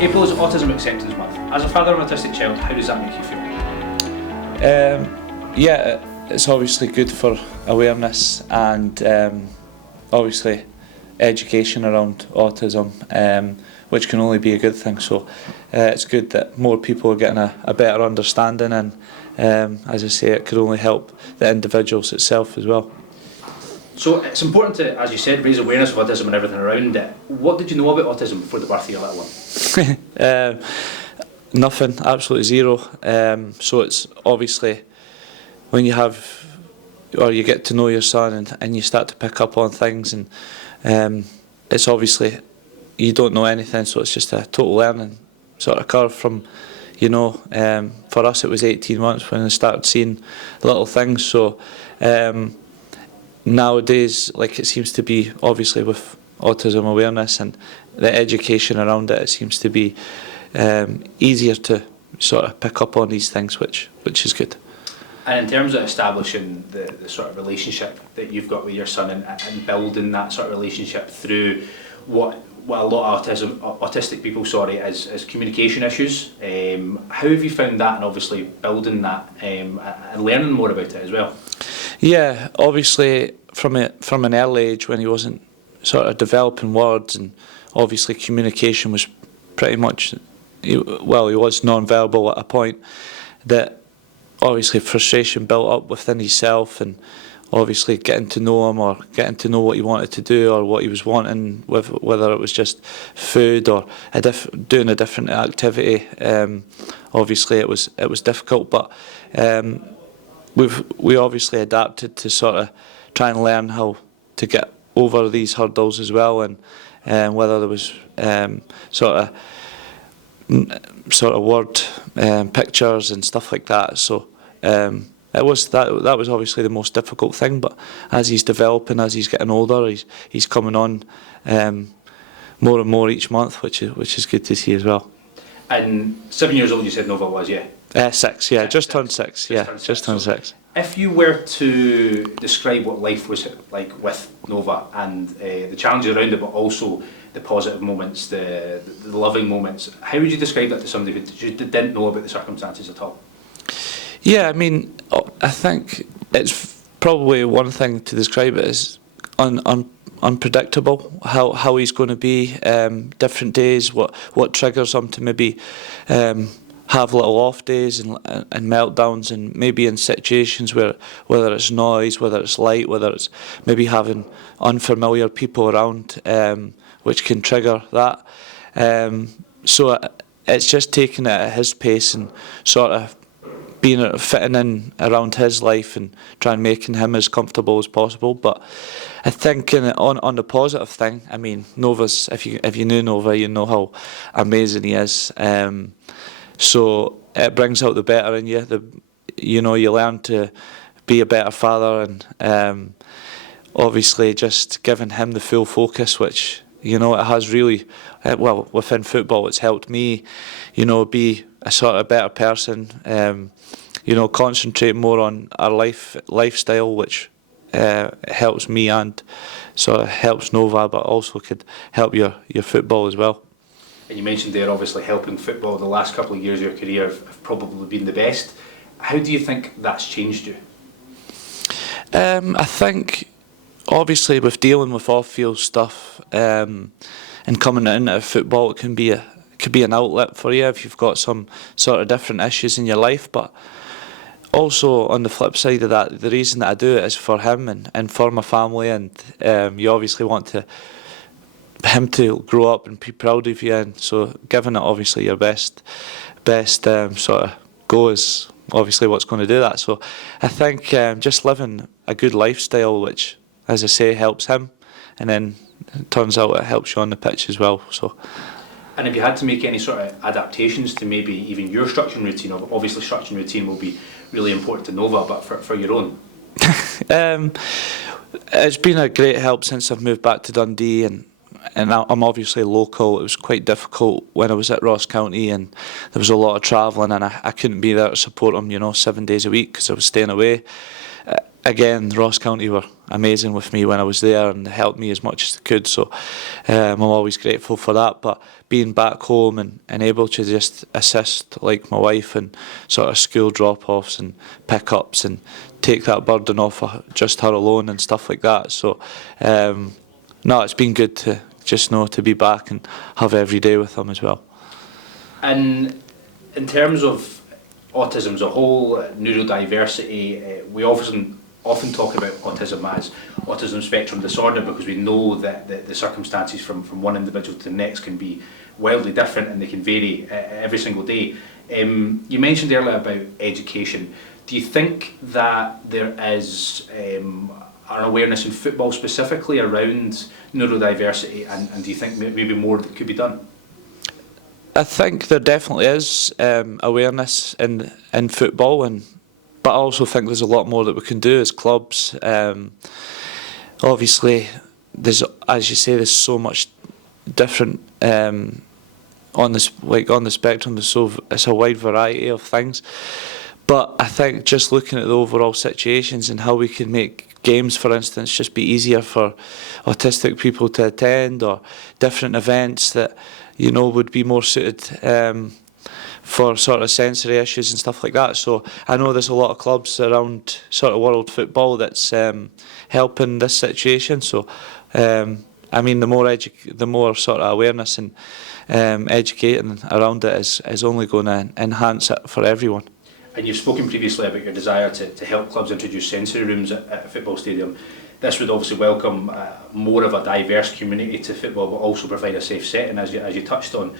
April is Autism Acceptance Month. As a father of an autistic child, how does that make you feel? Yeah, it's obviously good for awareness and obviously education around autism, which can only be a good thing. So it's good that more people are getting a better understanding, and as I say, it could only help the individuals itself as well. So it's important to, as you said, raise awareness of autism and everything around it. What did you know about autism before the birth of your little one? Nothing, absolutely zero. So it's obviously when you have, or you get to know your son and you start to pick up on things, and it's obviously you don't know anything, so it's just a total learning sort of curve from, for us it was 18 months when I started seeing little things. So nowadays, like, it seems to be, obviously with autism awareness and the education around it, it seems to be easier to sort of pick up on these things, which is good. And in terms of establishing the sort of relationship that you've got with your son and building that sort of relationship through what a lot of autistic people as communication issues, how have you found that, and obviously building that and learning more about it as well? Yeah, obviously from an early age, when he wasn't sort of developing words, and obviously communication was pretty much, he was non-verbal at a point, that obviously frustration built up within himself, and obviously getting to know him, or getting to know what he wanted to do or what he was wanting, whether it was just food or doing a different activity. Obviously it was difficult, but we obviously adapted to sort of try and learn how to get over these hurdles as well, and whether there was sort of word pictures and stuff like that. So that was obviously the most difficult thing, but as he's developing, as he's getting older, he's coming on more and more each month, which is good to see as well. And 7 years old, you said Nova was, yeah? 6, yeah, just turned 6, just turned 6. If you were to describe what life was like with Nova, and the challenges around it, but also the positive moments, the loving moments, how would you describe that to somebody who didn't know about the circumstances at all? Yeah, I mean, I think it's probably one thing to describe it as unpredictable, how he's going to be, different days, what triggers him to maybe have little off days and meltdowns, and maybe in situations where, whether it's noise, whether it's light, whether it's maybe having unfamiliar people around, which can trigger that. So it's just taking it at his pace and sort of fitting in around his life and trying making him as comfortable as possible. But I think on the positive thing, I mean, Nova's, if you knew Nova, you know how amazing he is. So it brings out the better in you. You learn to be a better father, and obviously just giving him the full focus, which it has really, within football, it's helped me, be a sort of better person. Concentrate more on our lifestyle, which helps me and sort of helps Nova, but also could help your football as well. And you mentioned there, obviously, helping football the last couple of years of your career have probably been the best. How do you think that's changed you? I think, obviously, with dealing with off-field stuff and coming into football, it could be an outlet for you if you've got some sort of different issues in your life. But also, on the flip side of that, the reason that I do it is for him and for my family, and you obviously want him to grow up and be proud of you, and so giving it obviously your best sort of go is obviously what's going to do that. So I think just living a good lifestyle, which, as I say, helps him, and then it turns out it helps you on the pitch as well. So. And if you had to make any sort of adaptations to maybe even your structuring routine, obviously structuring routine will be really important to Nova, but for your own? It's been a great help since I've moved back to Dundee, and I'm obviously local. It was quite difficult when I was at Ross County, and there was a lot of travelling, and I couldn't be there to support him, 7 days a week because I was staying away. again, Ross County were amazing with me when I was there and helped me as much as they could, so I'm always grateful for that. But being back home and able to just assist like my wife and sort of school drop-offs and pick-ups and take that burden off of just her alone and stuff like that. So no, it's been good to just know to be back and have every day with them as well. And in terms of autism as a whole, neurodiversity, we often talk about autism as autism spectrum disorder because we know that the circumstances from one individual to the next can be wildly different and they can vary every single day. You mentioned earlier about education. Do you think that there is an awareness in football specifically around neurodiversity, and do you think maybe more that could be done? I think there definitely is awareness in football, but I also think there's a lot more that we can do as clubs. Obviously, there's, as you say, there's so much different on the spectrum. It's a wide variety of things. But I think just looking at the overall situations and how we can make games, for instance, just be easier for autistic people to attend, or different events that would be more suited for sort of sensory issues and stuff like that. So I know there's a lot of clubs around sort of world football that's helping this situation. So I mean, the more sort of awareness and educating around it is only going to enhance it for everyone. And you've spoken previously about your desire to help clubs introduce sensory rooms at a football stadium. This would obviously welcome more of a diverse community to football, but also provide a safe setting, as you touched on.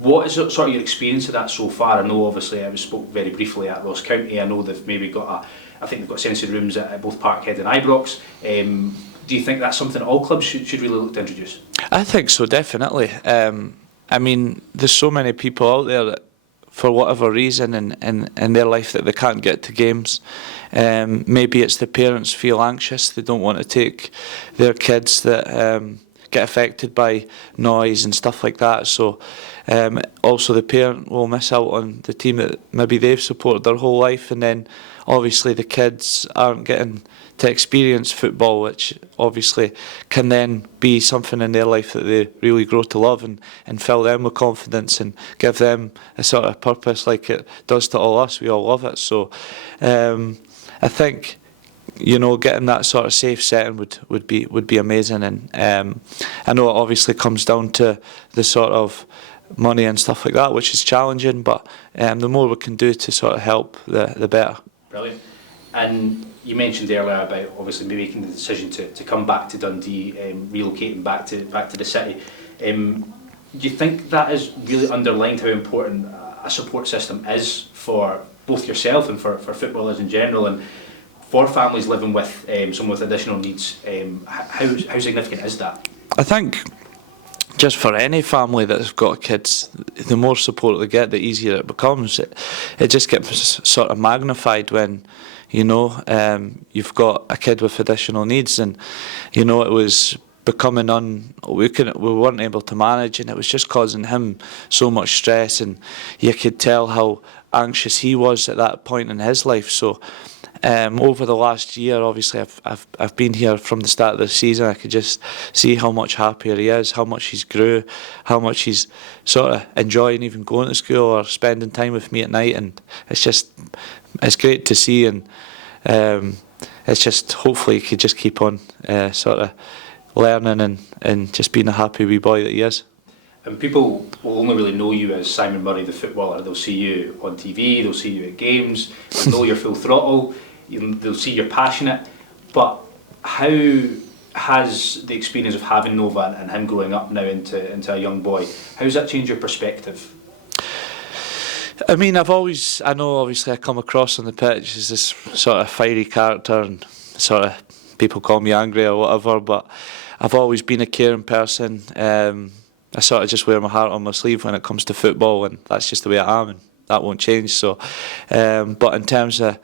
What is sort of your experience of that so far? I know obviously I spoke very briefly at Ross County. I know they've maybe got I think they've got sensory rooms at both Parkhead and Ibrox. Do you think that's something all clubs should really look to introduce? I think so, definitely. I mean, there's so many people out there that, for whatever reason in their life, that they can't get to games. Maybe it's the parents feel anxious, they don't want to take their kids that get affected by noise and stuff like that. So also the parent will miss out on the team that maybe they've supported their whole life, and then obviously the kids aren't getting to experience football, which obviously can then be something in their life that they really grow to love and fill them with confidence and give them a sort of purpose like it does to all us. We all love it. So I think getting that sort of safe setting would be amazing. And I know it obviously comes down to the sort of money and stuff like that, which is challenging, but the more we can do to sort of help, the better. Brilliant. And you mentioned earlier about obviously making the decision to come back to Dundee, relocating back to the city. Do you think that has really underlined how important a support system is for both yourself and for footballers in general, and for families living with someone with additional needs? How significant is that? I think just for any family that's got kids, the more support they get, the easier it becomes. It just gets sort of magnified when you've got a kid with additional needs, and it was becoming we weren't able to manage, and it was just causing him so much stress, and you could tell how anxious he was at that point in his life. So over the last year, obviously I've been here from the start of the season. I could just see how much happier he is, how much he's grew, how much he's sort of enjoying even going to school or spending time with me at night, and it's great to see. And it's just, hopefully he could just keep on sort of learning and just being a happy wee boy that he is. And people will only really know you as Simon Murray the footballer. They'll see you on TV, they'll see you at games, they'll know you're full throttle, they'll see you're passionate. But how has the experience of having Nova and him growing up now into a young boy, how has that changed your perspective? I mean, I know obviously I come across on the pitch as this sort of fiery character, and sort of people call me angry or whatever, but I've always been a caring person. I sort of just wear my heart on my sleeve when it comes to football, and that's just the way I am, and that won't change. So, but in terms of,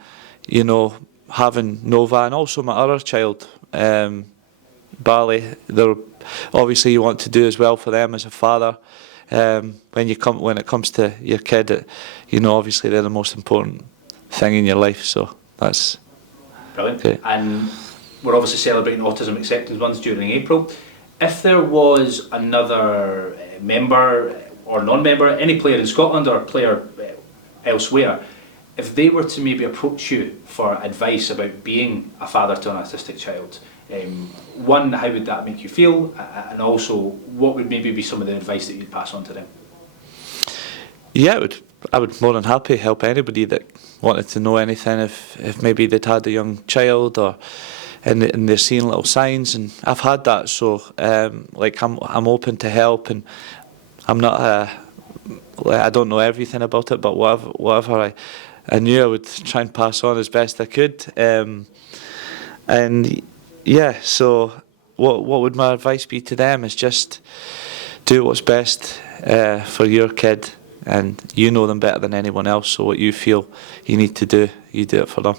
having Nova and also my other child, Bali, obviously you want to do as well for them as a father. When it comes to your kid, obviously they're the most important thing in your life. So that's Brilliant. Okay. And we're obviously celebrating Autism Acceptance Month during April. If there was another member or non-member, any player in Scotland or player elsewhere, if they were to maybe approach you for advice about being a father to an autistic child, one, how would that make you feel? And also, what would maybe be some of the advice that you'd pass on to them? Yeah, I would more than happy help anybody that wanted to know anything if maybe they'd had a young child or and they're seeing little signs, and I've had that, so like I'm open to help, and I'm not I don't know everything about it, but whatever I knew I would try and pass on as best I could, and yeah, so what would my advice be to them is just do what's best for your kid, and you know them better than anyone else, so what you feel you need to do, you do it for them.